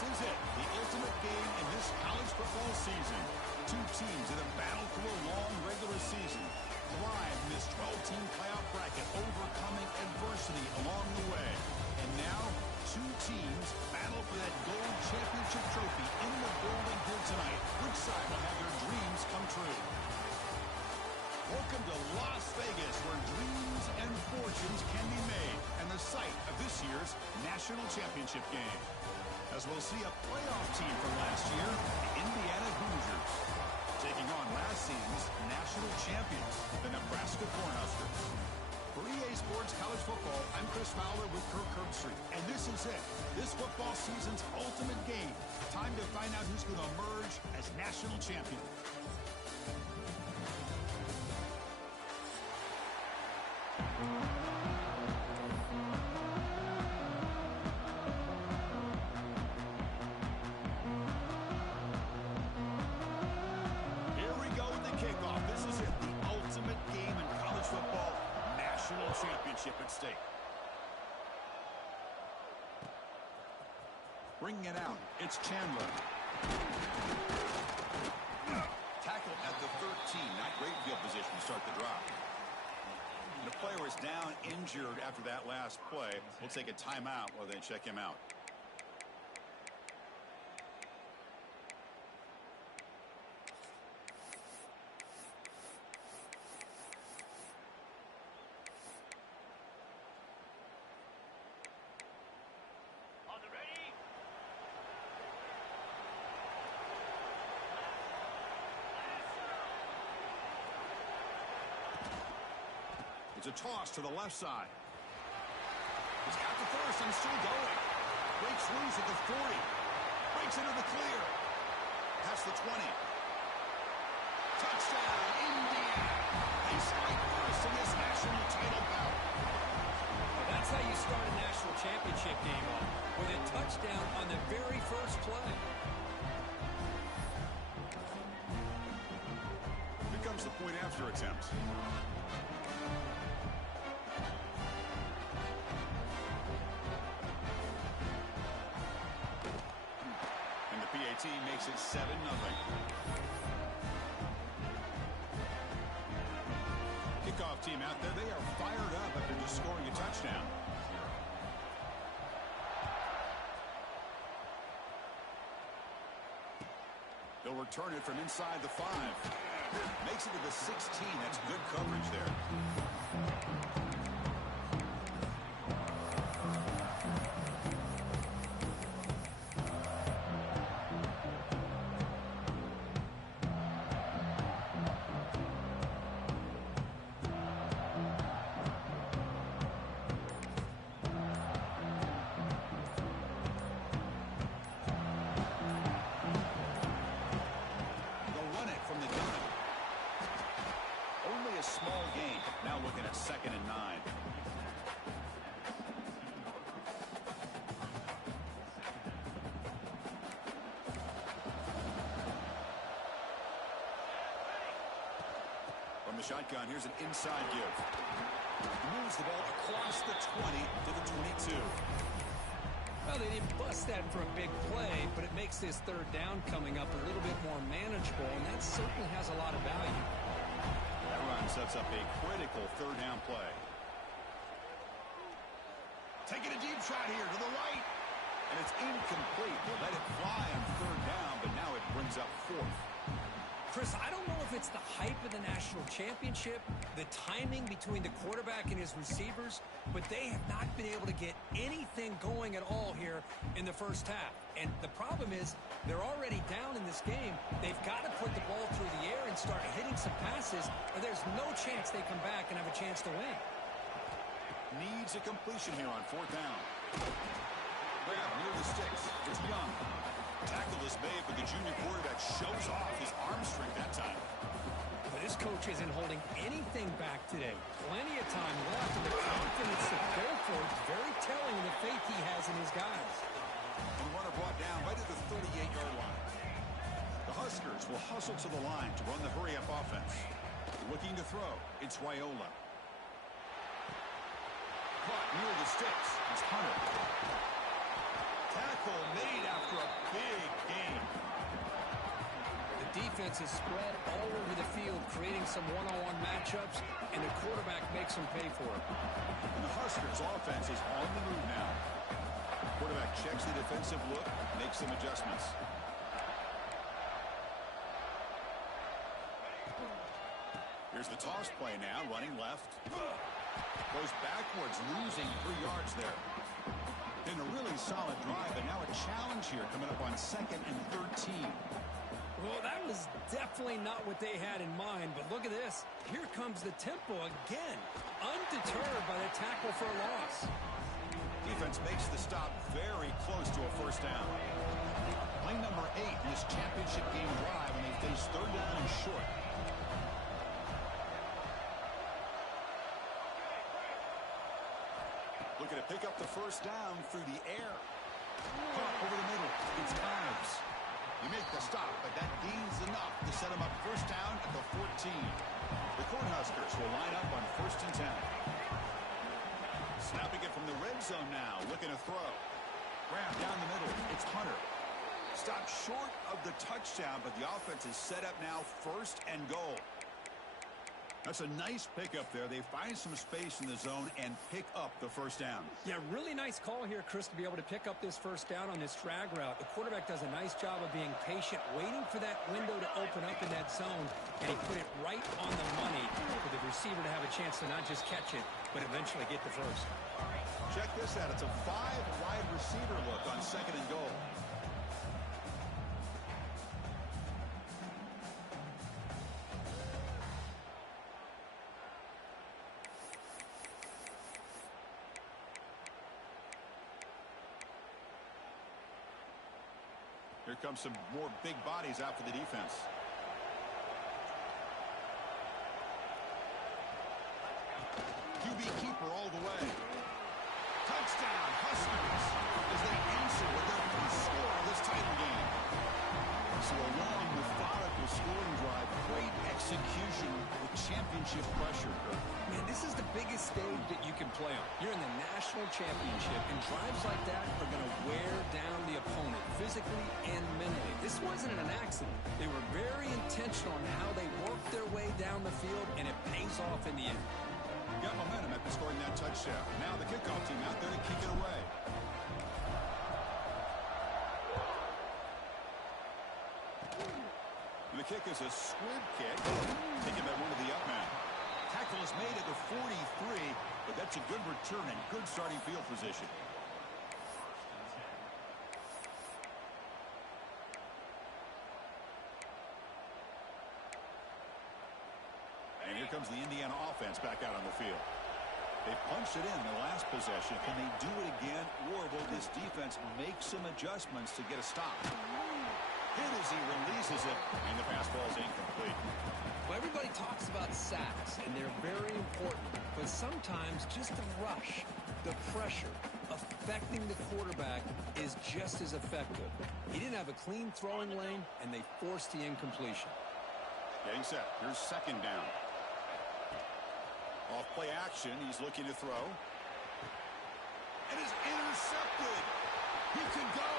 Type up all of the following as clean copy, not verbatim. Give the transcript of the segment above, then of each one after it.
is it, the ultimate game in this college football season. Two teams that have battled through a long regular season, thrive in this 12-team playoff bracket, overcoming adversity along the way. And now, two teams battle for that gold championship trophy in the building here tonight. Which side will have their dreams come true? Welcome to Las Vegas, where dreams and fortunes can be made, and the site of this year's national championship game. As we'll see a playoff team from last year, the Indiana Hoosiers, taking on last season's national champions, the Nebraska Cornhuskers. For EA Sports College Football, I'm Chris Fowler with Kirk Herbstreit, and this is it, this football season's ultimate game. Time to find out who's going to emerge as national champion. Championship at stake. Bringing it out, it's Chandler. Tackle at the 13, not great field position to start the drive. The player is down injured after that last play. We'll take a timeout while they check him out. It's a toss to the left side. He's got the first and still going. Breaks loose at the 40. Breaks into the clear. Past the 20. Touchdown, Indiana. They strike first in this national title bout. Well, that's how you start a national championship game off, with a touchdown on the very first play. Here comes the point after attempt. PAT makes it 7-0. Kickoff team out there, they are fired up after just scoring a touchdown. They'll return it from inside the 5. Makes it to the 16. That's good coverage there. Shotgun, here's an inside give. He moves the ball across the 20 to the 22. Well, they didn't bust that for a big play, but it makes this third down coming up a little bit more manageable, and that certainly has a lot of value. That run sets up a critical third down play. Taking a deep shot here to the right, and it's incomplete. They let it fly on third down, but now it brings up fourth. Chris, I don't know if it's the hype of the national championship, the timing between the quarterback and his receivers, but they have not been able to get anything going at all here in the first half. And the problem is they're already down in this game. They've got to put the ball through the air and start hitting some passes, or there's no chance they come back and have a chance to win. Needs a completion here on fourth down. Grab near the sticks. It's Young. Tackle is made, but the junior quarterback shows off his arm strength that time. But this coach isn't holding anything back today. Plenty of time left, and the confidence to go for it is very telling of the faith he has in his guys. And the runner brought down right at the 38-yard line. The Huskers will hustle to the line to run the hurry-up offense. Looking to throw, it's Raiola. Caught near the sticks. It's Hunter. Tackle tackle made after a big gain. The defense is spread all over the field, creating some one-on-one matchups, and the quarterback makes them pay for it. And the Huskers' offense is on the move now. Quarterback checks the defensive look, makes some adjustments. Here's the toss play now, running left. Goes backwards, losing 3 yards there. In a really solid drive, and now a challenge here coming up on 2nd and 13. Well, that was definitely not what they had in mind, but look at this. Here comes the tempo again, undeterred by the tackle for a loss. Defense makes the stop very close to a first down. Play number 8 in this championship game drive when they face 3rd down and short. Looking to pick up the first down through the air. Caught over the middle. It's Ives. You make the stop, but that gains enough to set him up first down at the 14. The Cornhuskers will line up on 1st and 10. Snapping it from the red zone now, looking to throw. Grab down the middle. It's Hunter. Stopped short of the touchdown, but the offense is set up now 1st and goal. That's a nice pickup there. They find some space in the zone and pick up the first down. Yeah, really nice call here, Chris, to be able to pick up this first down on this drag route. The quarterback does a nice job of being patient, waiting for that window to open up in that zone, and he put it right on the money for the receiver to have a chance to not just catch it, but eventually get the first. Check this out. It's a 5-wide receiver look on 2nd and goal. Here comes some more big bodies out for the defense. QB keeper all the way. Touchdown, Huskers, as they answer with their first score of this title game. So a long, methodical scoring drive, great execution with championship pressure. Man, this is the biggest stage that you can play on. You're in the national championship, and drives like that are going to wear down the opponent physically and mentally. This wasn't an accident. They were very intentional on how they worked their way down the field, and it pays off in the end. Got momentum after scoring that touchdown. Now the kickoff team out there to kick it away. The kick is a squib kick, taken by one of the up men. Tackle is made at the 43, but that's a good return and good starting field position. And here comes the Indiana offense back out on the field. They punched it in the last possession. Can they do it again, or will this defense make some adjustments to get a stop? Hit as he releases it, and the pass ball is incomplete. Well, everybody talks about sacks, and they're very important. But sometimes just the rush, the pressure, affecting the quarterback is just as effective. He didn't have a clean throwing lane, and they forced the incompletion. Getting set. Here's 2nd down. Off play action. He's looking to throw. And is intercepted. He can go.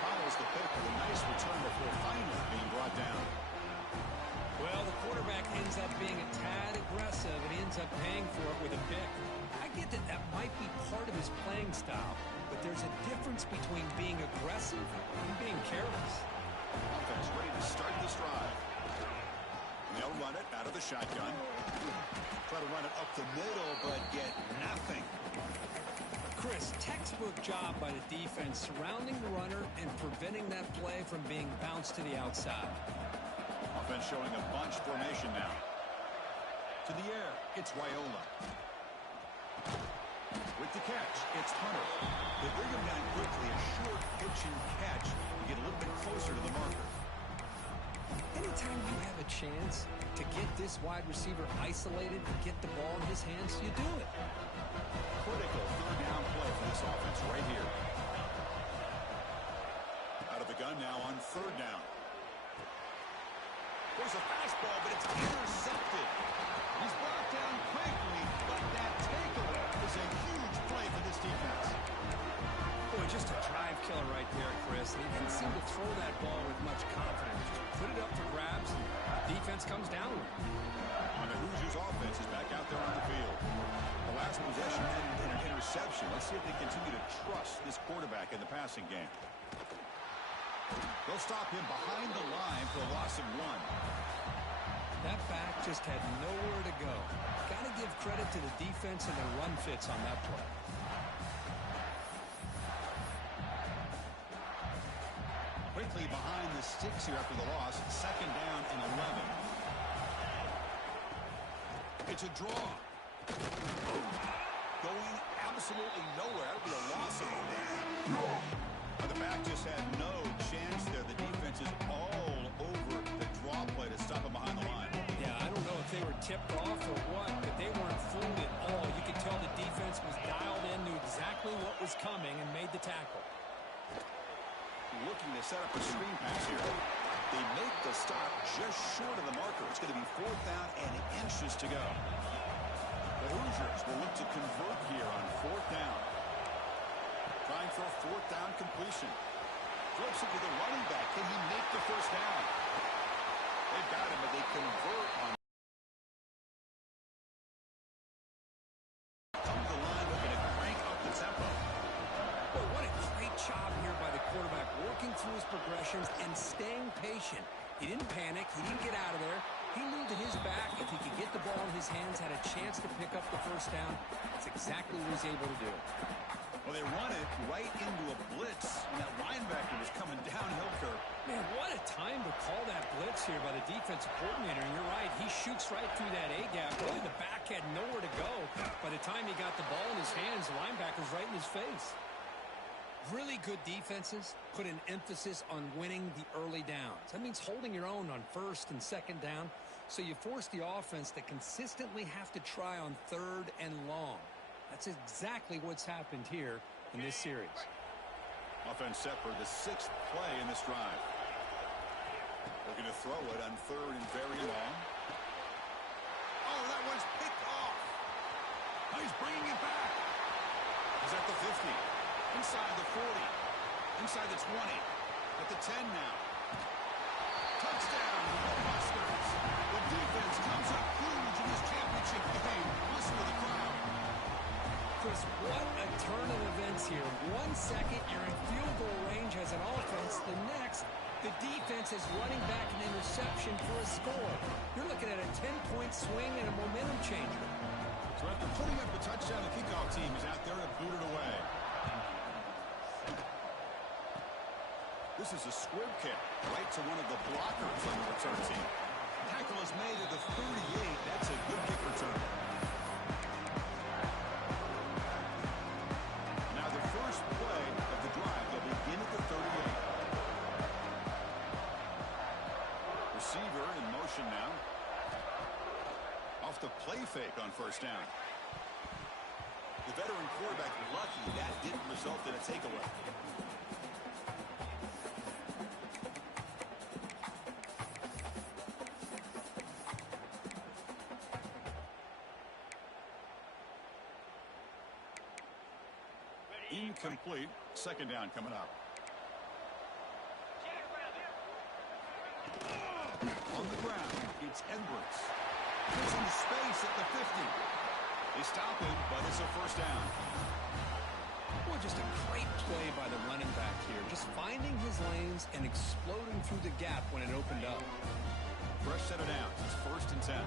Follows the pick with a nice return before finally being brought down. Well, the quarterback ends up being a tad aggressive and ends up paying for it with a pick. I get that that might be part of his playing style, but there's a difference between being aggressive and being careless. Offense ready to start this drive. And they'll run it out of the shotgun. Try to run it up the middle, but get nothing. Chris, textbook job by the defense surrounding the runner and preventing that play from being bounced to the outside. Offense showing a bunch formation now. To the air, it's Wyola. With the catch, it's Hunter. They bring him down quickly, a short pitch and catch to get a little bit closer to the marker. Anytime you have a chance to get this wide receiver isolated and get the ball in his hands, you do it. Critical 3rd down play for this offense right here. Out of the gun now on 3rd down. There's a fastball, but it's intercepted. He's brought down quickly, but that takeaway is a huge play for this defense. Boy, just a drive killer right there, Chris. And he didn't seem to throw that ball with much confidence. Just put it up for grabs, and defense comes down with it. The Hoosiers offense is back out there on the field. The last possession ended in an interception. Let's see if they continue to trust this quarterback in the passing game. They'll stop him behind the line for a loss of 1. That back just had nowhere to go. Got to give credit to the defense and their run fits on that play. Quickly behind the sticks here after the loss. 2nd down and 11. It's a draw. Going absolutely nowhere. That'll be a loss of 1. The back just had no chance there. The defense is all over the draw play to stop him behind the line. Yeah, I don't know if they were tipped off or what, but they weren't fooled at all. You could tell the defense was dialed in, knew exactly what was coming, and made the tackle. Looking to set up a screen pass here. They make the stop just short of the marker. It's going to be 4th down and inches to go. The Hoosiers will look to convert here on 4th down. Trying for a 4th down completion. Flips it to the running back. Can he make the first down? They've got him, but they convert on. Come to the line, looking to crank up the tempo. Well, what a great job here by the quarterback, working through his progressions and staying patient. He didn't panic. He didn't get out of there. He knew that his back, if he could get the ball in his hands, had a chance to pick up the first down. That's exactly what he's able to do. Well, they run it right into a blitz, and that linebacker was coming downhill curve. Man, what a time to call that blitz here by the defensive coordinator. And you're right, he shoots right through that A-gap. Really, the back had nowhere to go. By the time he got the ball in his hands, the linebacker's right in his face. Really good defenses put an emphasis on winning the early downs. That means holding your own on 1st and 2nd down, so you force the offense to consistently have to try on 3rd and long. That's exactly what's happened here in this series. Offense set for the 6th play in this drive. Looking to throw it on 3rd and very long. Oh, that one's picked off. He's bringing it back. He's at the 50. Inside the 40. Inside the 20. At the 10 now. Touchdown, Buskers. The defense comes up huge in this championship game. Listen to the crowd. Chris, what a turn of events here. 1 second, you're in field goal range as an offense. The next, the defense is running back an interception for a score. You're looking at a 10-point swing and a momentum changer. So after putting up a touchdown, the kickoff team is out there to boot it away. This is a squib kick right to one of the blockers on the return team. Tackle is made at the 38. That's a good kick return. Now the first play of the drive, they'll begin at the 38. Receiver in motion now. Off the play fake on 1st down. The veteran quarterback lucky that didn't result in a takeaway. Incomplete. 2nd down coming up. On the ground, it's Edwards. He's in space at the 50. They stop him, but it's a 1st down. Boy, just a great play by the running back here. Just finding his lanes and exploding through the gap when it opened up. Fresh set of downs. It's 1st and 10.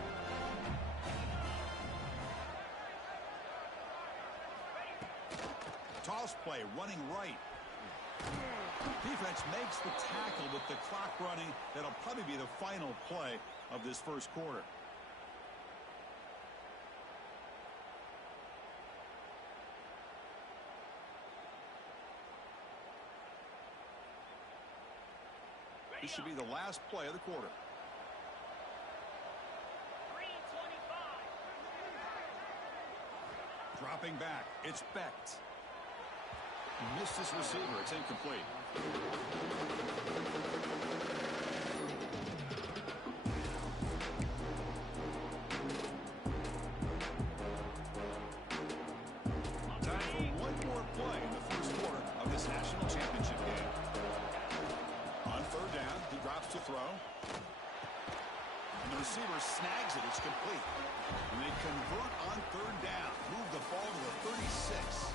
Toss play, running right. Defense makes the tackle with the clock running. That'll probably be the final play of this 1st quarter. This should be the last play of the quarter. 3:25. Dropping back. It's Becht. Missed his receiver. It's incomplete. Time for one more play in the 1st quarter of this championship game. On third down, he drops to throw. And the receiver snags it. It's complete. And they convert on third down. Move the ball to the 36.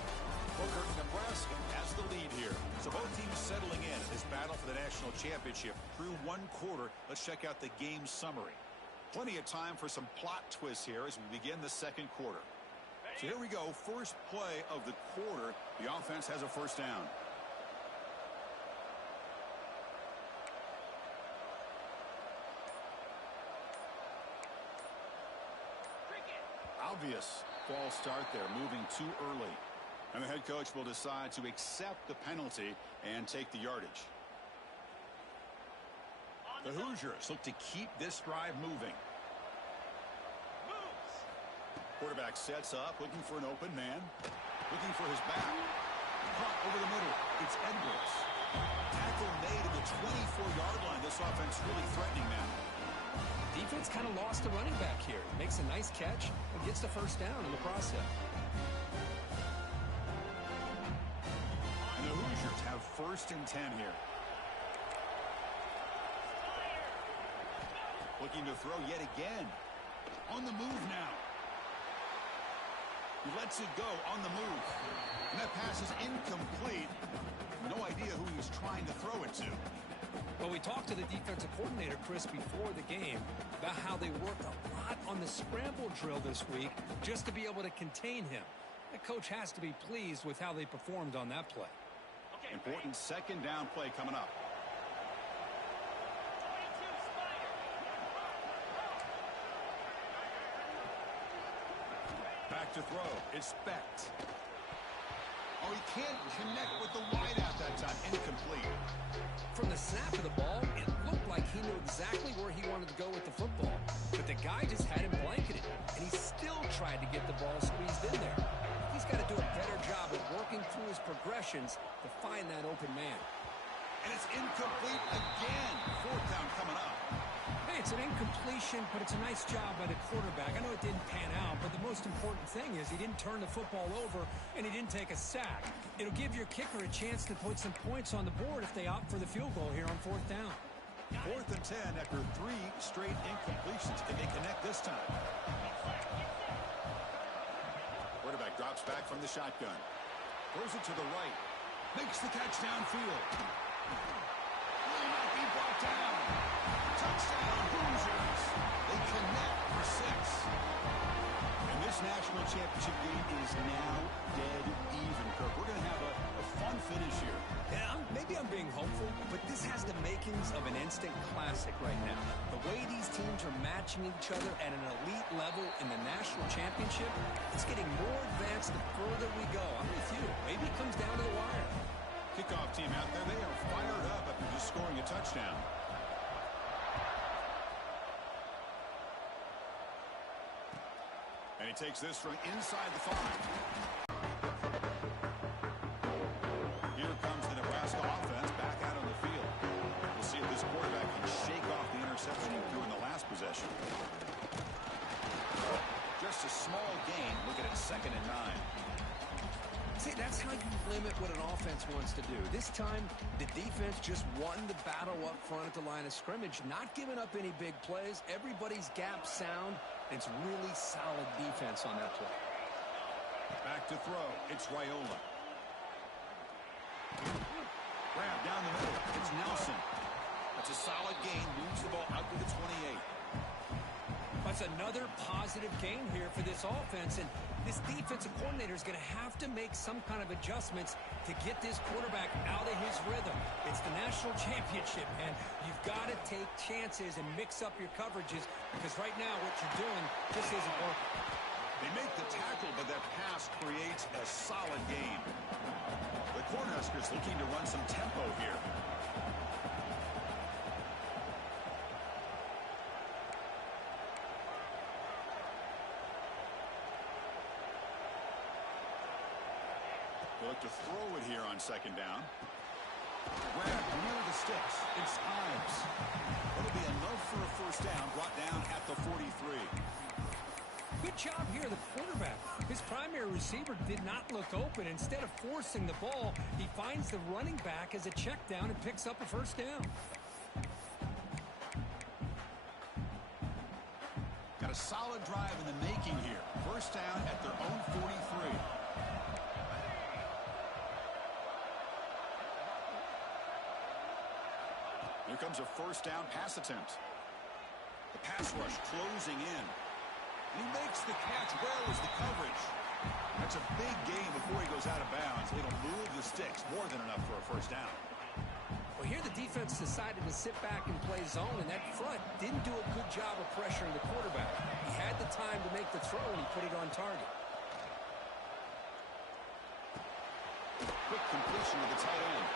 Booker, Nebraska has the lead here. So both teams settling in this battle for the national championship through one quarter. Let's check out the game summary. Plenty of time for some plot twists here as we begin the second quarter. So here we go. First play of the quarter. The offense has a first down. Obvious false start there, moving too early. And the head coach will decide to accept the penalty and take the yardage. The Hoosiers look to keep this drive moving. Quarterback sets up, looking for an open man. Looking for his back. Caught over the middle. It's Edwards. Tackle made at the 24-yard line. This offense really threatening now. Defense kind of lost the running back here. Makes a nice catch and gets the first down in the process. And the Hoosiers have first and 10 here. Looking to throw yet again. On the move now. He lets it go on the move. And that pass is incomplete. No idea who he was trying to throw it to. Well, we talked to the defensive coordinator, Chris, before the game about how they worked a lot on the scramble drill this week just to be able to contain him. The coach has to be pleased with how they performed on that play. Important second down play coming up. Back to throw. It's Specht. Oh, he can't connect with the wideout that time. Incomplete. From the snap of the ball, it looked like he knew exactly where he wanted to go with the football. But the guy just had him blanketed, and he still tried to get the ball squeezed in there. He's got to do a better job of working through his progressions to find that open man. And it's incomplete again. Fourth down coming up. Hey, it's an incompletion, but it's a nice job by the quarterback. I know it didn't pan out, but the most important thing is he didn't turn the football over and he didn't take a sack. It'll give your kicker a chance to put some points on the board if they opt for the field goal here on fourth down. Fourth and 10 after 3 straight incompletions. Can they connect this time? Quarterback drops back from the shotgun. Throws it to the right. Makes the catch downfield. He might be brought down. Touchdown, Hoosiers. They connect for 6. And this national championship game is now dead even, Kirk. We're going to have a fun finish here. Yeah, maybe I'm being hopeful, but this has the makings of an instant classic right now. The way these teams are matching each other at an elite level in the national championship, it's getting more advanced the further we go. I'm with you. Maybe it comes down to the wire. Kickoff team out there, they are fired up after just scoring a touchdown. And he takes this from inside the 5. Here comes the Nebraska offense back out on the field. We'll see if this quarterback can shake off the interception he threw in the last possession. Just a small gain. Look at it, 2nd and 9. See, that's how you limit what an offense wants to do. This time, the defense just won the battle up front at the line of scrimmage, not giving up any big plays. Everybody's gap sound. It's really solid defense on that play. Back to throw. It's Raiola. Grab down the middle. It's Nelson. That's a solid gain. Moves the ball out to the 28. That's another positive gain here for this offense, and this defensive coordinator is going to have to make some kind of adjustments to get this quarterback out of his rhythm. It's the national championship, man. You've got to take chances and mix up your coverages because right now what you're doing just isn't working. They make the tackle, but that pass creates a solid gain. The Cornhuskers looking to run some tempo here. They look to throw it here on 2nd down. Grab near the sticks. It's Ives. It'll be enough for a first down, brought down at the 43. Good job here, the quarterback. His primary receiver did not look open. Instead of forcing the ball, he finds the running back as a check down and picks up a first down. Got a solid drive in the making here. First down at their own 43. Here comes a first down pass attempt. The pass rush closing in. And he makes the catch. Where was the coverage? That's a big gain before he goes out of bounds. It'll move the sticks. More than enough for a first down. Well, here the defense decided to sit back and play zone, and that front didn't do a good job of pressuring the quarterback. He had the time to make the throw, and he put it on target. Quick completion to the tight end.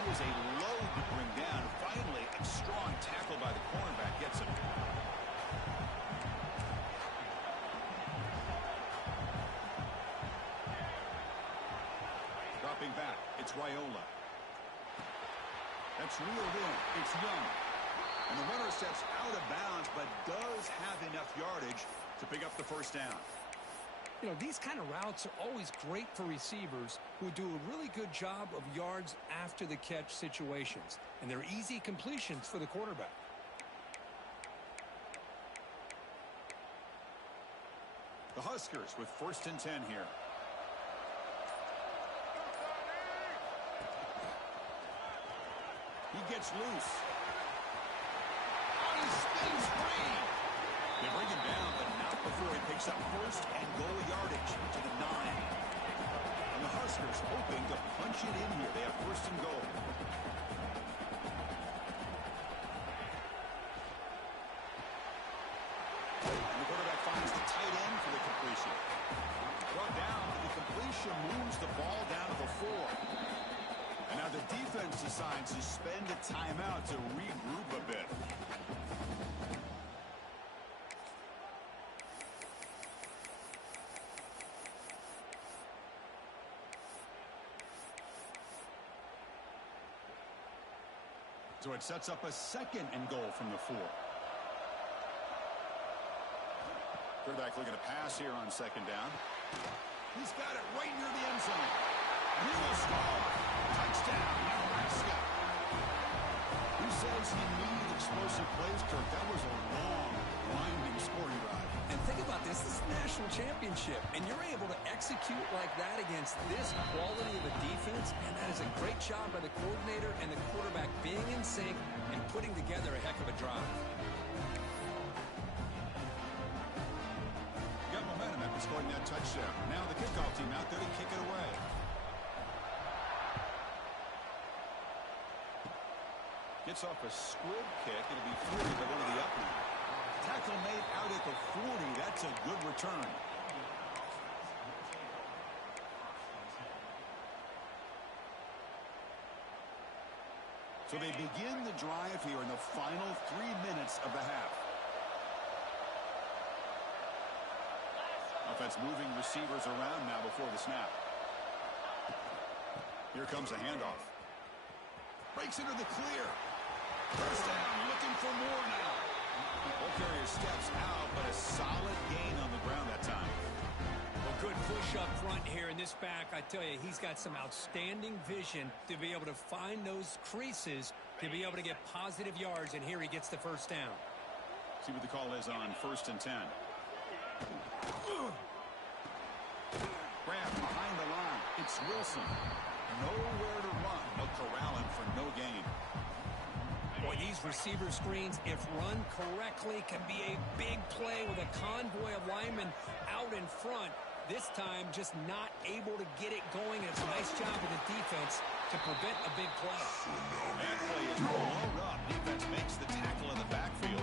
He was a load to bring down. Finally, a strong tackle by the cornerback gets him. Dropping back, it's Raiola. That's reeled in. It's Young. And the runner steps out of bounds, but does have enough yardage to pick up the first down. You know, these kind of routes are always great for receivers who do a really good job of yards after the catch situations. And they're easy completions for the quarterback. The Huskers with 1st and 10 here. He gets loose. Oh, he spins free. They bring him down, but not before he picks up first and goal yardage to the 9. And the Huskers hoping to punch it in here. They have 1st and goal. And the quarterback finds the tight end for the completion. Brought down, but the completion moves the ball down to the 4. And now the defense decides to spend a timeout to regroup a bit. So it sets up a 2nd and goal from the 4. Quarterback looking to pass here on 2nd down. He's got it right near the end zone. And he will score. Touchdown, Nebraska. Who says he needed explosive plays, Kirk? That was a long, winding scoring drive. And think about this. This is a national championship, and you're able to execute like that against this quality of a defense, and that is a great job by the coordinator and the quarterback being in sync and putting together a heck of a drive. Got momentum after scoring that touchdown. Now the kickoff team out there to kick it away. Gets off a squib kick. It'll be 40, but over the upper. Tackle made out at the 40. That's a good return. So they begin the drive here in the final 3 minutes of the half. Offense moving receivers around now before the snap. Here comes a handoff. Breaks into the clear. First down, looking for more now. Ball carrier steps out, but a solid gain on the ground that time. Well, good push up front here in this back. I tell you, he's got some outstanding vision to be able to find those creases, to be able to get positive yards, and here he gets the first down. See what the call is on 1st and 10. Grab behind the line. It's Wilson. Nowhere to run, but corralling for no gain. Boy, these receiver screens, if run correctly, can be a big play with a convoy of linemen out in front. This time, just not able to get it going. It's a nice job of the defense to prevent a big play. That play is blown up. Defense makes the tackle in the backfield.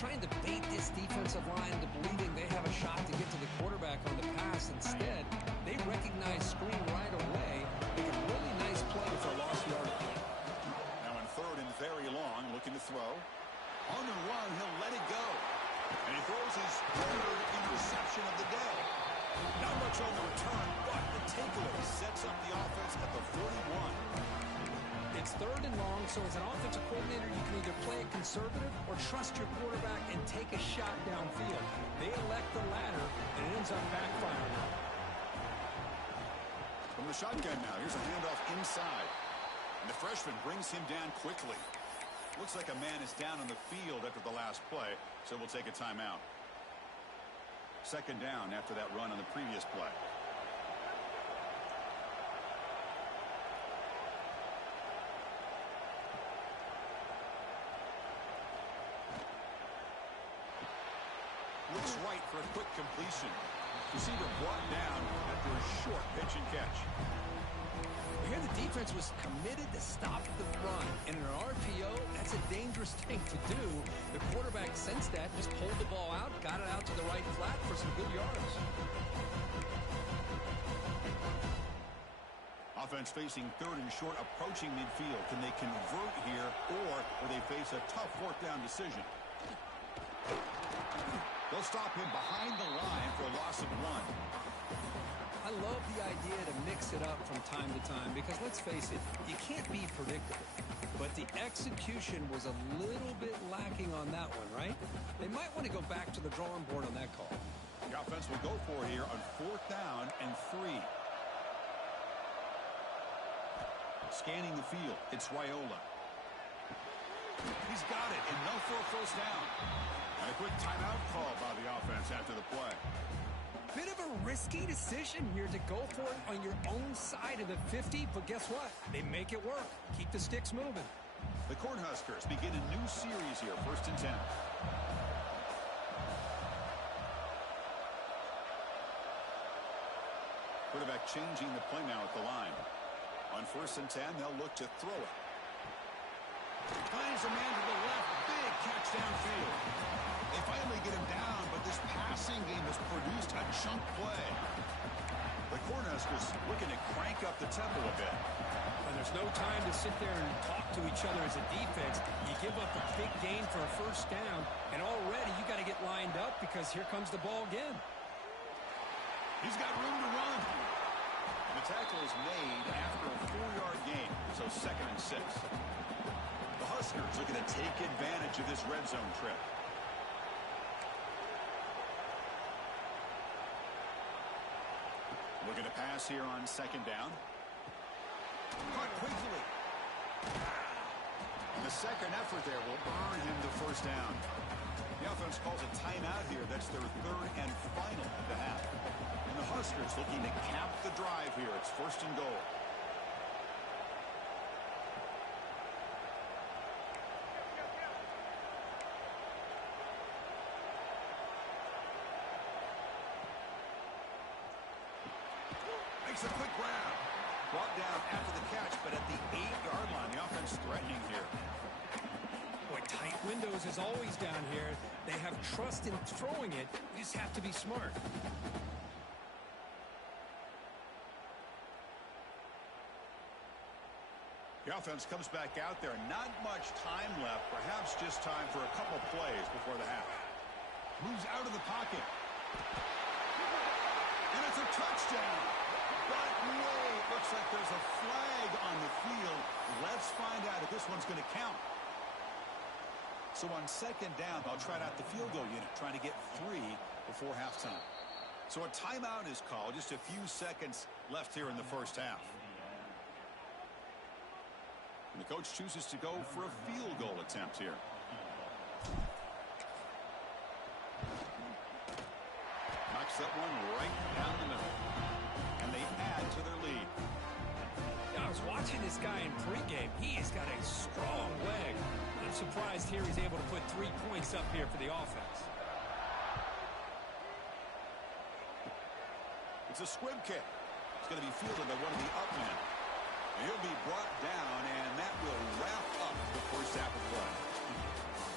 Trying to bait this defensive line into believing they have a shot to get to the quarterback on the pass. Instead, they recognize screen right away. Make a really nice play for a lost yardage. Now in 3rd and very long, looking to throw. On the run, he'll let it go. And he throws his 3rd interception of the day. Not much on the return, but the takeaway sets up the offense at the 41. third and long, so as an offensive coordinator, you can either play it conservative or trust your quarterback and take a shot downfield. They elect the latter, and it ends up backfiring. From the shotgun now, here's a handoff inside. And the freshman brings him down quickly. Looks like a man is down on the field after the last play, so we'll take a timeout. Second down after that run on the previous play. Looks right for a quick completion. Receiver brought down after a short pitch and catch. Here the defense was committed to stop the run. And in an RPO, that's a dangerous thing to do. The quarterback sensed that, just pulled the ball out, got it out to the right flat for some good yards. Offense facing third and short, approaching midfield. Can they convert here, or will they face a tough fourth down decision? They'll stop him behind the line for a loss of 1. I love the idea to mix it up from time to time because, let's face it, you can't be predictable. But the execution was a little bit lacking on that one, right? They might want to go back to the drawing board on that call. The offense will go for it here on fourth down and 3. Scanning the field, it's Raiola. He's got it, enough for a first down. And a quick timeout call by the offense after the play. Bit of a risky decision here to go for it on your own side of the 50, but guess what? They make it work. Keep the sticks moving. The Cornhuskers begin a new series here, 1st and 10. Quarterback changing the play now at the line. On 1st and 10, they'll look to throw it. Finds a man to the left. Big catch downfield. They finally get him down, but this passing game has produced a chunk play. The Cornhuskers looking to crank up the tempo a bit. And there's no time to sit there and talk to each other as a defense. You give up a big gain for a first down, and already you got to get lined up because here comes the ball again. He's got room to run. And the tackle is made after a 4-yard gain, so 2nd and 6. The Huskers looking to take advantage of this red zone trip. Looking to pass here on 2nd down. Caught quickly. The second effort there will earn him the first down. The offense calls a timeout here. That's their 3rd and final of the half. And the Huskers looking to cap the drive here. It's 1st and goal. Makes a quick grab. Brought down after the catch, but at the 8-yard line, the offense threatening here. Boy, tight windows is always down here. They have trust in throwing it. You just have to be smart. The offense comes back out there. Not much time left. Perhaps just time for a couple plays before the half. Moves out of the pocket. And it's a touchdown. But wait, looks like there's a flag on the field. Let's find out if this one's going to count. So on 2nd down, I'll try out the field goal unit, trying to get 3 before halftime. So a timeout is called. Just a few seconds left here in the first half. And the coach chooses to go for a field goal attempt here. Knocks that one right down the middle. And they add to their lead. I was watching this guy in pregame. He has got a strong leg. I'm surprised here he's able to put 3 points up here for the offense. It's a squib kick. It's going to be fielded by one of the up men. He'll be brought down, and that will wrap up the first half of play.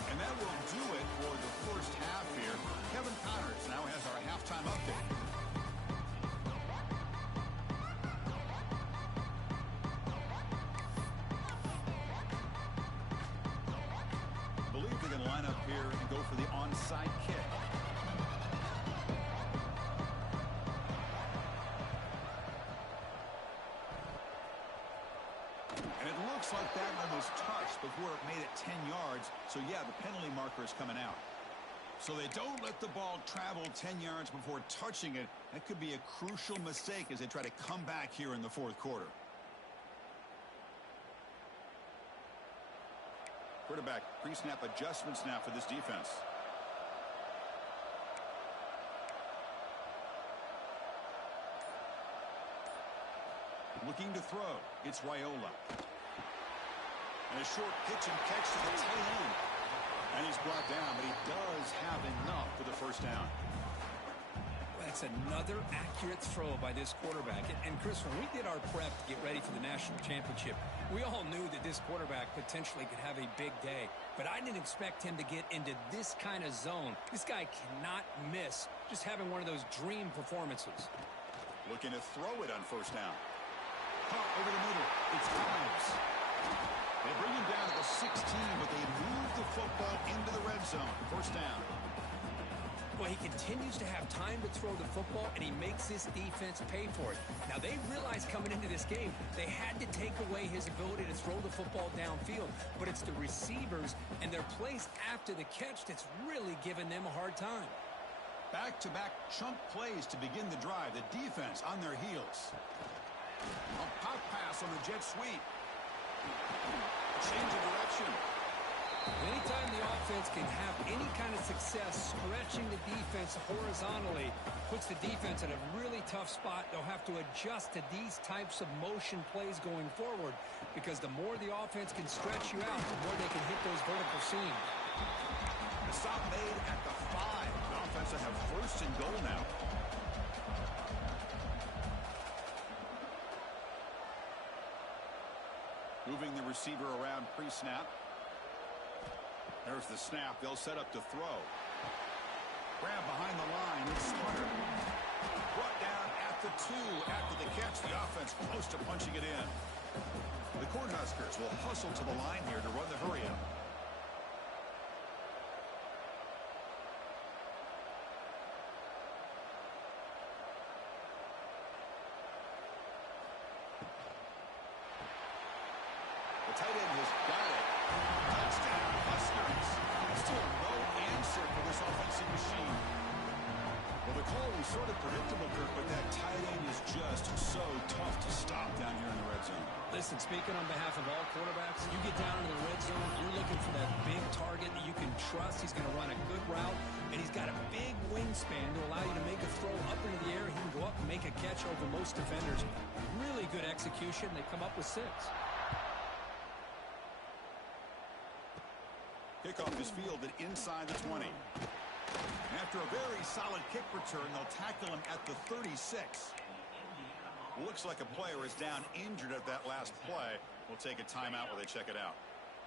And that will do it for the first half here. Kevin Connors now has our halftime update. I believe they're going to line up here and go for the onside kick. like that one was touched before it made it 10 yards. So, yeah, the penalty marker is coming out. So they don't let the ball travel 10 yards before touching it. That could be a crucial mistake as they try to come back here in the fourth quarter. Quarterback pre-snap adjustments now for this defense. Looking to throw. It's Raiola. And a short pitch and catch to the tight end. And he's brought down, but he does have enough for the first down. That's another accurate throw by this quarterback. And Chris, when we did our prep to get ready for the national championship, we all knew that this quarterback potentially could have a big day. But I didn't expect him to get into this kind of zone. This guy cannot miss just having one of those dream performances. Looking to throw it on first down. Caught over the middle. It's Grimes. They bring him down at the 16, but they move the football into the red zone. First down. Well, he continues to have time to throw the football, and he makes this defense pay for it. Now, they realized coming into this game, they had to take away his ability to throw the football downfield. But it's the receivers and their plays after the catch that's really giving them a hard time. Back-to-back chunk plays to begin the drive. The defense on their heels. A pop pass on the jet sweep. Change of direction. Anytime the offense can have any kind of success stretching the defense horizontally, puts the defense in a really tough spot. They'll have to adjust to these types of motion plays going forward, because the more the offense can stretch you out, the more they can hit those vertical seams. The stop made at the 5. The offense will have first and goal now. Moving the receiver around pre-snap. There's the snap. They'll set up to throw. Grab behind the line. It's Slaughter. Brought down at the 2 after the catch. The offense close to punching it in. The Cornhuskers will hustle to the line here to run the hurry up. The tight end has got it. Touchdown, Huskers. Still no answer for this offensive machine. Well, the call was sort of predictable, Kirk, but that tight end is just so tough to stop down here in the red zone. Listen, speaking on behalf of all quarterbacks, you get down into the red zone, you're looking for that big target that you can trust. He's going to run a good route, and he's got a big wingspan to allow you to make a throw up into the air. He can go up and make a catch over most defenders. Really good execution. They come up with 6. Kickoff is fielded inside the 20. After a very solid kick return, they'll tackle him at the 36. Looks like a player is down injured at that last play. We'll take a timeout while they check it out.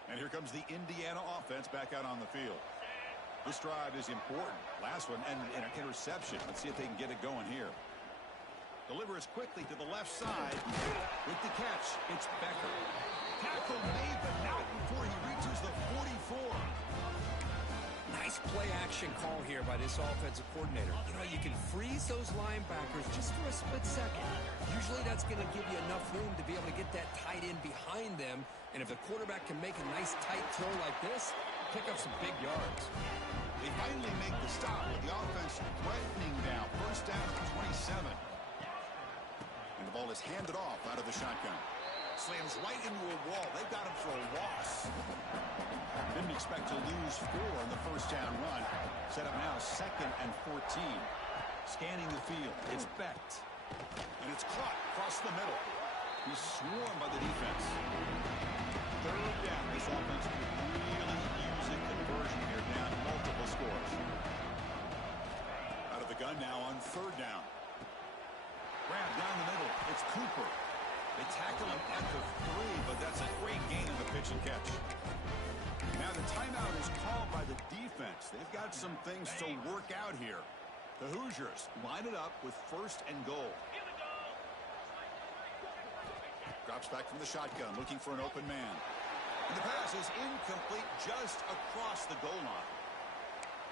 And here comes the Indiana offense back out on the field. This drive is important. Last one ended in an interception. Let's see if they can get it going here. Delivers quickly to the left side. With the catch, it's Becker. Tackle made, but not before he reaches the 44. Nice play-action call here by this offensive coordinator. You know, you can freeze those linebackers just for a split second. Usually that's going to give you enough room to be able to get that tight end behind them. And if the quarterback can make a nice tight throw like this, pick up some big yards. They finally make the stop with the offense threatening now. First down at the 27. And the ball is handed off out of the shotgun. Slams right into a wall. They've got him for a loss. Didn't expect to lose 4 on the first down run. Set up now 2nd and 14. Scanning the field. It's Becht. And it's caught across the middle. He's swarmed by the defense. 3rd down. This offense could really use a conversion here, down multiple scores. Out of the gun now on 3rd down. Grab down the middle. It's Cooper. They tackle him at the 3, but that's a great gain in the pitch and catch. Now the timeout is called by the defense. They've got some things to work out here. The Hoosiers line it up with 1st and goal. Drops back from the shotgun, looking for an open man. And the pass is incomplete just across the goal line.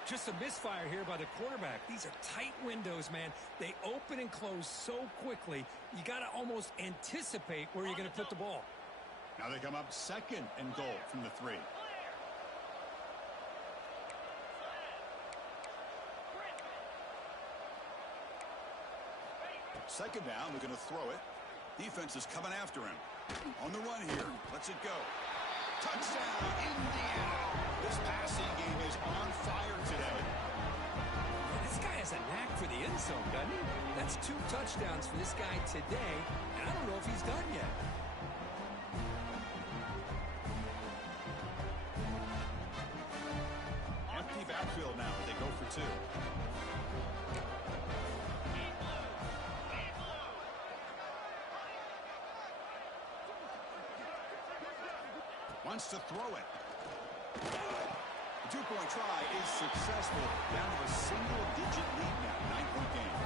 Just a misfire here by the quarterback. These are tight windows, man. They open and close so quickly, you got to almost anticipate where you're going to put the ball. Now they come up second and goal from the 3. Second down, they're going to throw it. Defense is coming after him. On the run here. Lets it go. Touchdown, Indiana. This passing game is on fire today. This guy has a knack for the end zone, doesn't he? That's 2 touchdowns for this guy today, and I don't know if he's done yet. Empty backfield now. They go for 2. Wants to throw it. The 2-point try is successful. Down to a single-digit lead now. 9-point game.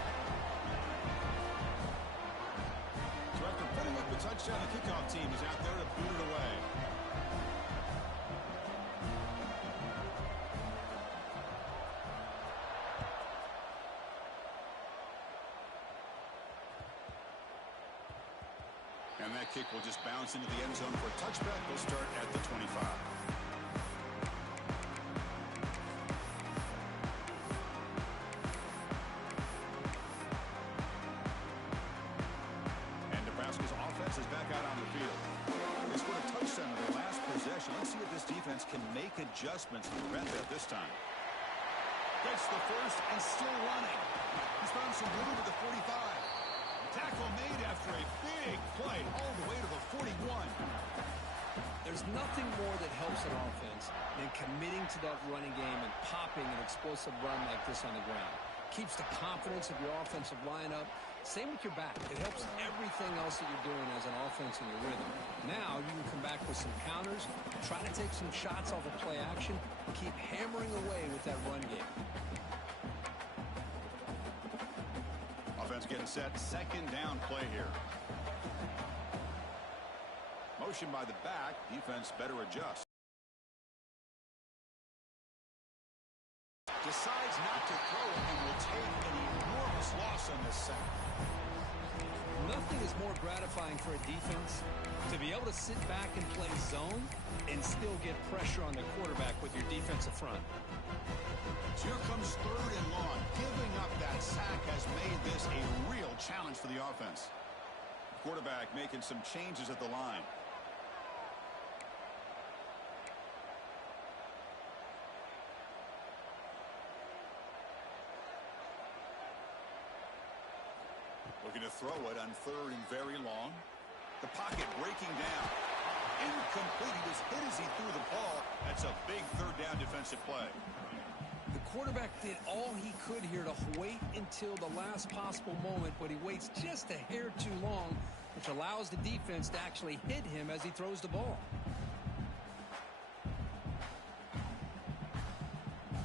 So after putting up the touchdown, the kickoff team is out there to boot it away. And that kick will just bounce into the end zone for a touchback. They'll start at the 25. And Nebraska's offense is back out on the field. They scored a touchdown in their last possession. Let's see if this defense can make adjustments to prevent that this time. Gets the first and still running. He's found some room at the 45. Tackle made after a big play all the way to the 41. There's nothing more that helps an offense than committing to that running game and popping an explosive run like this on the ground. Keeps the confidence of your offensive lineup. Same with your back. It helps everything else that you're doing as an offense in your rhythm. Now you can come back with some counters, try to take some shots off of play action, and keep hammering away with that run game. Offense getting set. Second down play here. Motion by the back. Defense better adjust. Decides not to throw it and will take an enormous loss on this sack. Nothing is more gratifying for a defense to be able to sit back and play zone and still get pressure on the quarterback with your defensive front. So here comes third and long. Giving up that sack has made this a real challenge for the offense. Quarterback making some changes at the line. Looking to throw it on third and very long. The pocket breaking down. Incomplete. He was hit as he threw the ball. That's a big third down defensive play. The quarterback did all he could here to wait until the last possible moment, but he waits just a hair too long, which allows the defense to actually hit him as he throws the ball.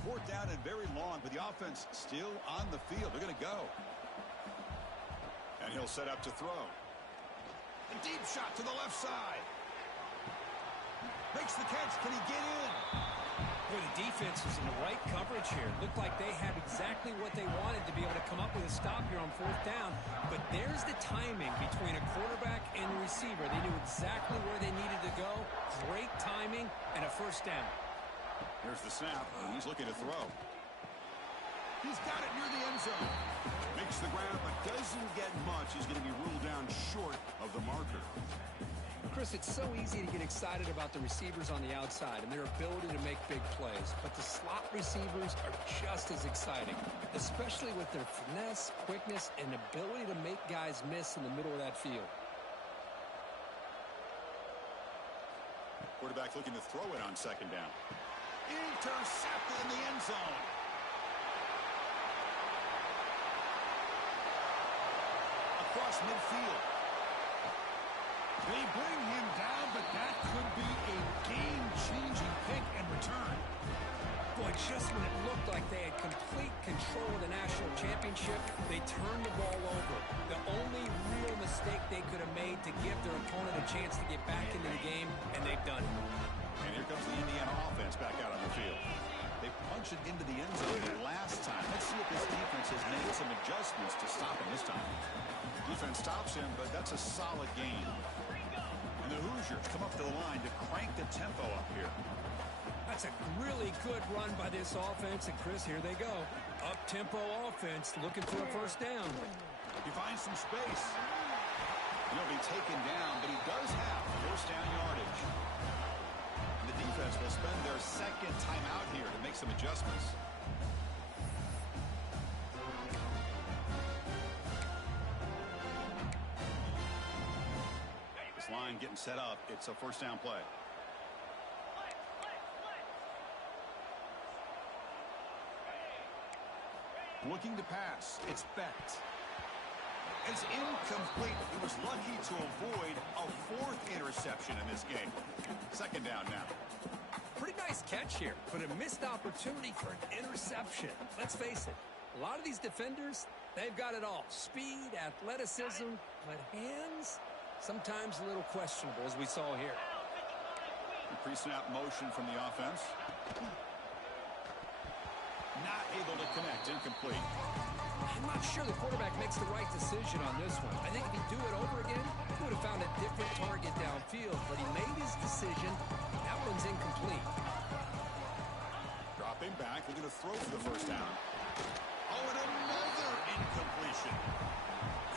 Fourth down and very long, but the offense still on the field. They're going to go. And he'll set up to throw. A deep shot to the left side. Makes the catch. Can he get in? Boy, the defense was in the right coverage here. Looked like they had exactly what they wanted to be able to come up with a stop here on fourth down. But there's the timing between a quarterback and the receiver. They knew exactly where they needed to go. Great timing and a first down. Here's the snap. He's looking to throw. He's got it near the end zone. Makes the ground, but doesn't get much. He's going to be ruled down short of the marker. Chris, it's so easy to get excited about the receivers on the outside and their ability to make big plays, but the slot receivers are just as exciting, especially with their finesse, quickness, and ability to make guys miss in the middle of that field. Quarterback looking to throw it on second down. Intercepted in the end zone. Across midfield. They bring him down, but that could be a game-changing pick and return. Boy, just when it looked like they had complete control of the national championship, they turned the ball over. The only real mistake they could have made to give their opponent a chance to get back into the game, and they've done it. And here comes the Indiana offense back out on the field. They punched it into the end zone last time. Let's see if this defense has made some adjustments to stop him this time. Defense stops him, but that's a solid gain. And the Hoosiers come up to the line to crank the tempo up here. That's a really good run by this offense. And, Chris, here they go. Up-tempo offense looking for a first down. He finds some space. He'll be taken down, but he does have first down yardage. The defense will spend their second timeout here to make some adjustments. This line getting set up. It's a first down play. Looking to pass. It's Beck. It's incomplete. He was lucky to avoid a fourth interception in this game. Second down now. Pretty nice catch here, but a missed opportunity for an interception. Let's face it, a lot of these defenders, they've got it all. Speed, athleticism, but hands, sometimes a little questionable, as we saw here. Pre-snap motion from the offense. Not able to connect. Incomplete. I'm not sure the quarterback makes the right decision on this one. I think if he'd do it over again, he would have found a different target downfield, but he made his decision. That one's incomplete. Dropping back, looking to throw for the first down. Oh, and another incompletion.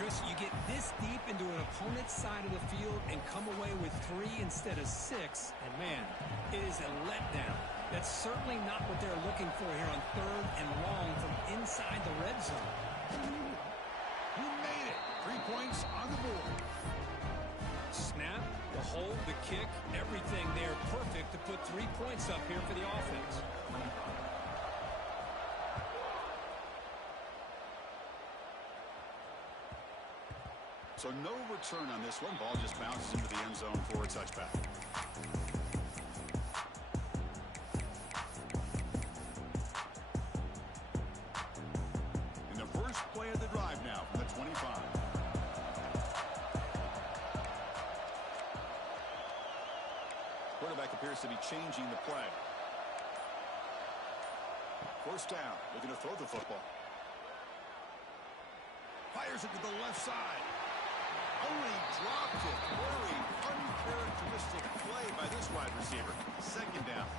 Chris, you get this deep into an opponent's side of the field and come away with 3 instead of 6, and man, it is a letdown. That's certainly not what they're looking for here on 3rd and long from inside the red zone. He made it. 3 points on the board. Snap, the hold, the kick, everything there perfect to put 3 points up here for the offense. So no return on this one. Ball just bounces into the end zone for a touchback. In the first play of the drive now from the 25. Quarterback appears to be changing the play. First down. Looking to throw the football. Fires it to the left side. Only dropped it. Very uncharacteristic play by this wide receiver. Second down.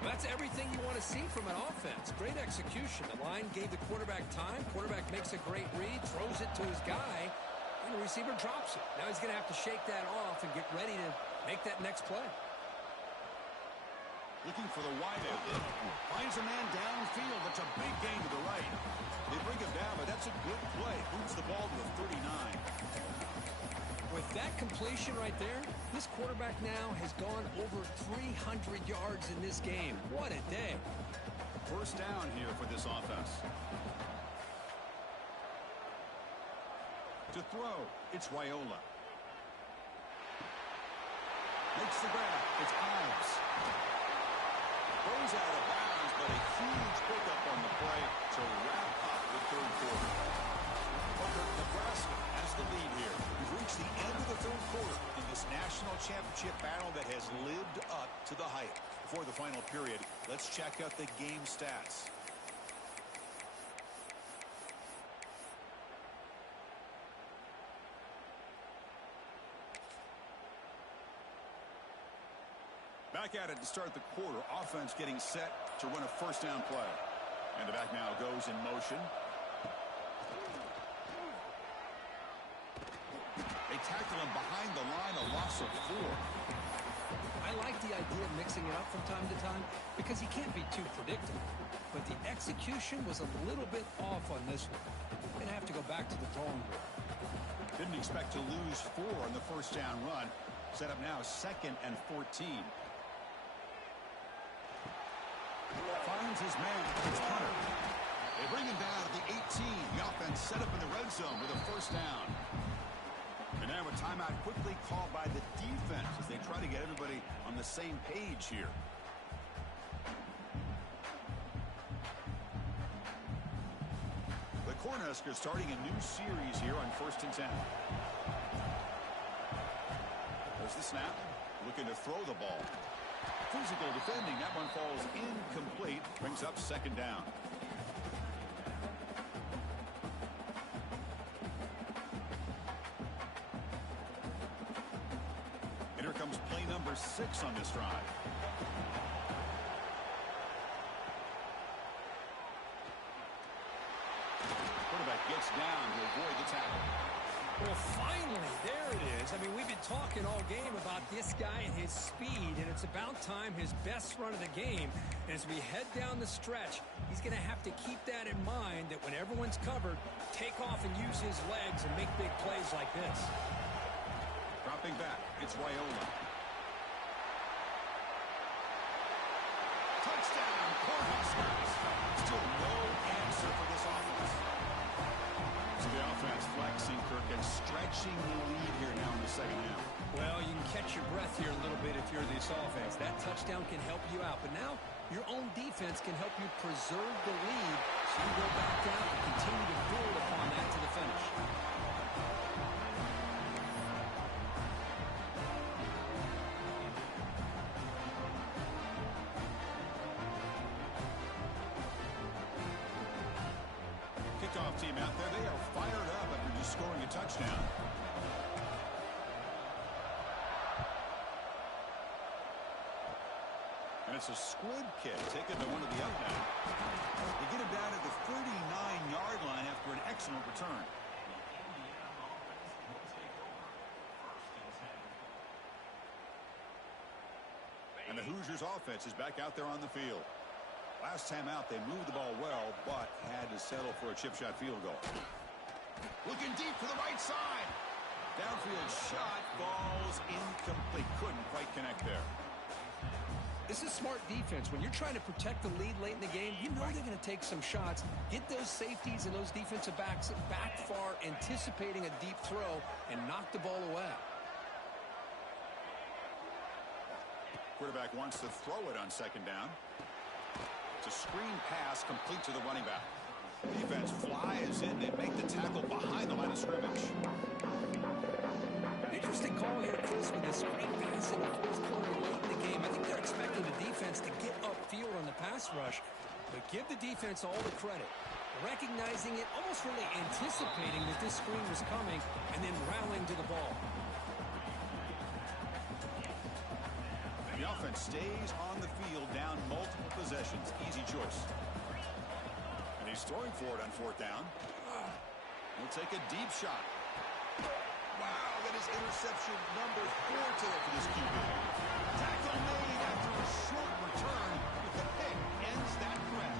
That's everything you want to see from an offense. Great execution. The line gave the quarterback time. Quarterback makes a great read, throws it to his guy, and the receiver drops it. Now he's going to have to shake that off and get ready to make that next play. Looking for the wideout. Finds a man downfield. That's a big gain to the right. They bring him down, but that's a good play. Boots the ball to the 39. With that completion right there, this quarterback now has gone over 300 yards in this game. What a day. First down here for this offense. To throw, it's Raiola. Makes the grab. It's Ives. Goes out of bounds, but a huge pickup on the play to wrap up the third quarter. Nebraska has the lead here. We've reached the end of the third quarter in this national championship battle that has lived up to the hype. Before the final period, let's check out the game stats. Back at it to start the quarter. Offense getting set to run a first down play. And the back now goes in motion. They tackle him behind the line, a loss of 4. I like the idea of mixing it up from time to time because he can't be too predictable. But the execution was a little bit off on this one. Going to have to go back to the drawing board. Didn't expect to lose 4 on the first down run. Set up now 2nd and 14. Finds his man. It's Hunter. They bring him down at the 18. The offense set up in the red zone with a first down. And now a timeout quickly called by the defense as they try to get everybody on the same page here. The Cornhuskers starting a new series here on 1st and 10. There's the snap. Looking to throw the ball. Physical defending. That one falls incomplete. Brings up 2nd down. And here comes this drive. Quarterback gets down to avoid the tackle. Well, finally, there it is. I mean, we've been talking all game about this guy and his speed, and it's about time his best run of the game. And as we head down the stretch, he's going to have to keep that in mind, that when everyone's covered, take off and use his legs and make big plays like this. Dropping back, it's Raiola. Touchdown, Cornhuskers. Still no answer for this offense. So the offense flexing, Kirk, and stretching the lead here now in the second half. Well, you can catch your breath here a little bit if you're this offense. That touchdown can help you out. But now your own defense can help you preserve the lead, so you go back down and continue to build upon that to the finish. Kickoff team out there, they are fired up after just scoring a touchdown. And it's a squib kick taken to one of the up now. They get him down at the 39-yard line after an excellent return. And the Hoosiers offense is back out there on the field. Last time out, they moved the ball well, but had to settle for a chip shot field goal. Looking deep for the right side. Downfield shot falls incomplete. Couldn't quite connect there. This is smart defense. When you're trying to protect the lead late in the game, you know they're going to take some shots, get those safeties and those defensive backs back far, anticipating a deep throw, and knock the ball away. Quarterback wants to throw it on second down. It's a screen pass complete to the running back. Defense flies in. They make the tackle behind the line of scrimmage. Interesting call here, Chris, with the screen pass in the fourth quarter late in the game. I think they're expecting the defense to get upfield on the pass rush, but give the defense all the credit. Recognizing it, almost really anticipating that this screen was coming, and then rallying to the ball. The offense stays on the field, down multiple possessions. Easy choice. And he's throwing for it on fourth down. He'll take a deep shot. Wow, that is interception number 4 today for this QB. Tackle made after a short return, but the pick ends that threat.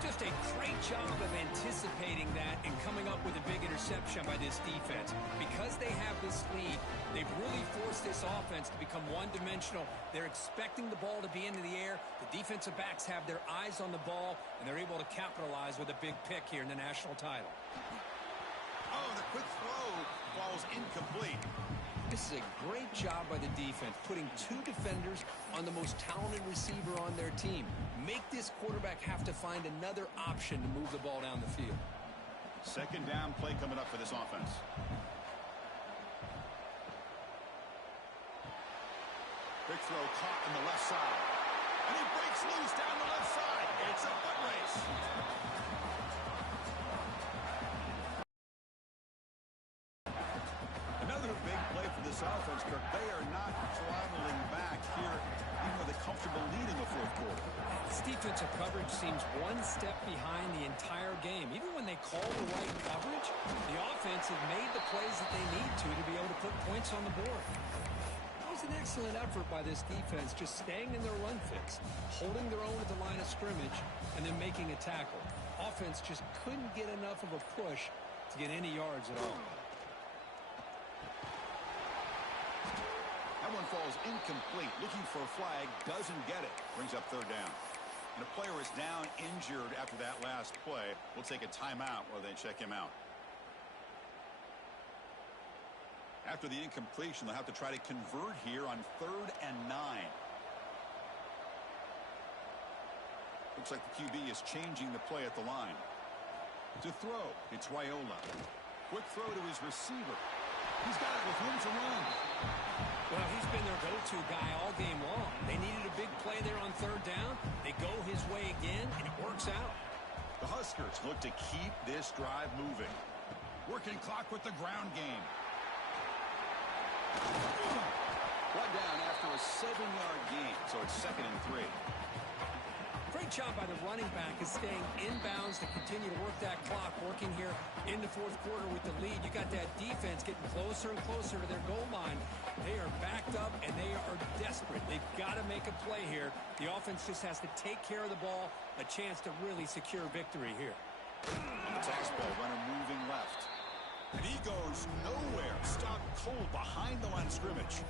Just a great job of anticipating that and coming up with a big interception by this defense. Because they have this lead, they've really forced this offense to become one-dimensional. They're expecting the ball to be into the air. The defensive backs have their eyes on the ball, and they're able to capitalize with a big pick here in the national title. Oh, the quick throw falls incomplete. This is a great job by the defense, putting 2 defenders on the most talented receiver on their team. Make this quarterback have to find another option to move the ball down the field. Second down play coming up for this offense. Big throw caught on the left side. And he breaks loose down the left side. It's a foot race. Another big play for this offense, Kirk. They are not throttling back here, even with a comfortable lead in the fourth quarter. This defensive coverage seems one step behind the entire game. Even when they call the right coverage, the offense has made the plays that they need to be able to put points on the board. That was an excellent effort by this defense, just staying in their run fix, holding their own at the line of scrimmage, and then making a tackle. Offense just couldn't get enough of a push to get any yards at all. That one falls incomplete. Looking for a flag, doesn't get it. Brings up third down. And a player is down injured after that last play. We'll take a timeout while they check him out. After the incompletion, they'll have to try to convert here on 3rd and 9. Looks like the QB is changing the play at the line. To throw, it's Raiola. Quick throw to his receiver. He's got it with room to run. Well, he's been their go-to guy all game long. They needed a big play there on 3rd down. They go his way again, and it works out. The Huskers look to keep this drive moving. Working clock with the ground game. One down after a 7-yard gain, so it's 2nd and 3. Great job by the running back is staying inbounds to continue to work that clock, working here in the fourth quarter with the lead. You got that defense getting closer and closer to their goal line. They are backed up, and they are desperate. They've got to make a play here. The offense just has to take care of the ball, a chance to really secure victory here. On the pass ball, runner moving left. And he goes nowhere. Stopped cold behind the line of scrimmage.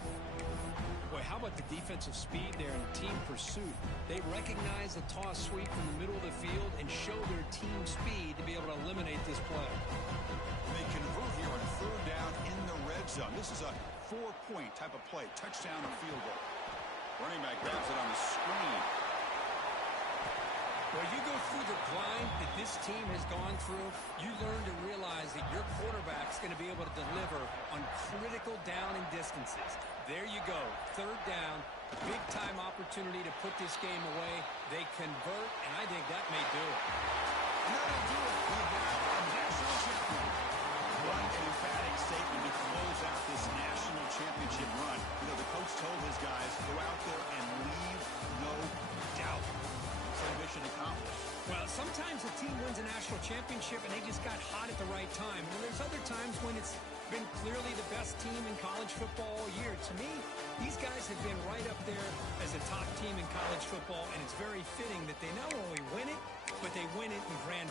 Boy, how about the defensive speed there and team pursuit? They recognize the toss sweep from the middle of the field and show their team speed to be able to eliminate this play. They convert here on 3rd down in the red zone. This is a 4-point type of play. Touchdown or field goal. Running back grabs it on the screen. When you go through the grind that this team has gone through, you learn to realize that your quarterback's going to be able to deliver on critical down and distances. There you go, 3rd down, big-time opportunity to put this game away. They convert, and I think that may do it. And that'll do it. We have a national champion. One emphatic statement to close out this national championship run. You know, the coach told his guys, go out there and leave no doubt. Mission accomplished. Well, sometimes a team wins a national championship and they just got hot at the right time. And there's other times when it's been clearly the best team in college football all year. To me, these guys have been right up there as a top team in college football, and it's very fitting that they not only win it, but they win it in grand